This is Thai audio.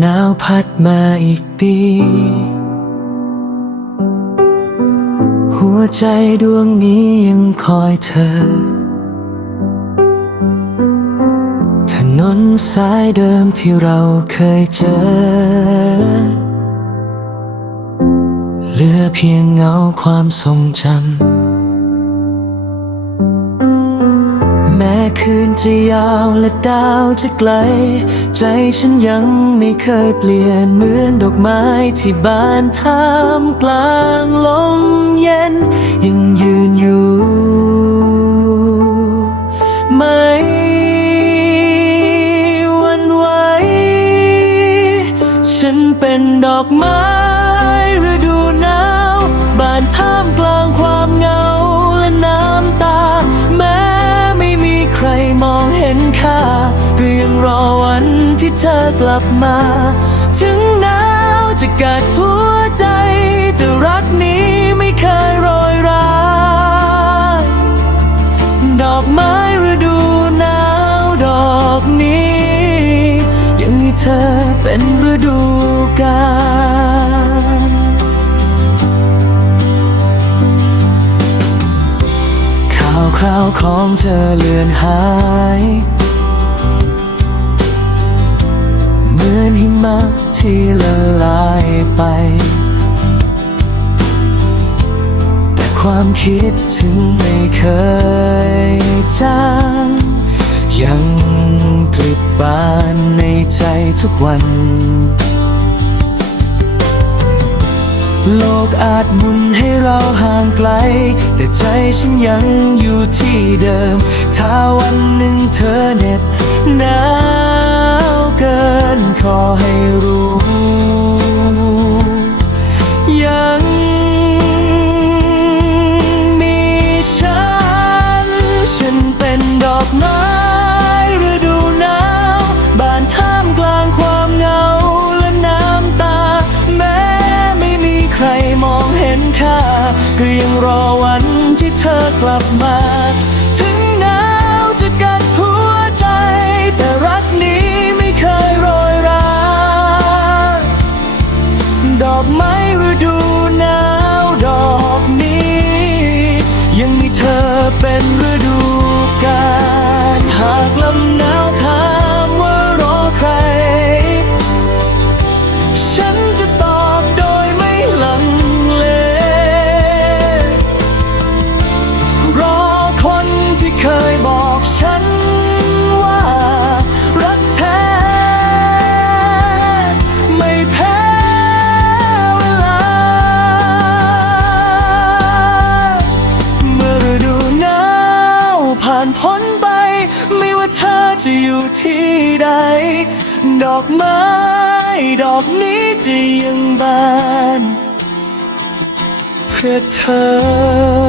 หนาวพัดมาอีกปี หัวใจดวงนี้ยังคอยเธอ ถนนสายเดิมที่เราเคยเจอ เหลือเพียงเงาความทรงจำ แม้คืนจะยาวและดาวจะไกล ใจฉันยังไม่เคยเปลี่ยนเหมือนดอกไม้ที่บานท่ามกลางลมเย็น ยังยืนอยู่ไม่หวันไหวฉันเป็นดอกไม้ฤดูหนาวบานท่ามกลางความ ที่เธอกลับมา ถึงหนาวจะกัดหัวใจ แต่รักนี้ไม่เคยโรยราดอกไม้ฤดูหนาวดอกนี้ ยังมีเธอเป็นฤดูกาลข่าวคราวของเธอเลือนหาย มือนหิมะที่ละลายไป แต่ความคิดถึงไม่เคยจางยังกลิบบานในใจทุกวัน โลกอาจหมุนให้เราห่างไกล แต่ใจฉันยังอยู่ที่ ก็ยังรอวันที่เธอกลับมา ถึงหนาวจะกัดหัวใจ แต่รักนี้ไม่เคยโรยราดอกไม้ฤดูหนาวดอกนี้ ยังมีเธอเป็นฤดูกาลหากลมหนาว อยู่ที่ใด ดอกไม้ ดอกนี้จะยังบาน เพื่อเธอ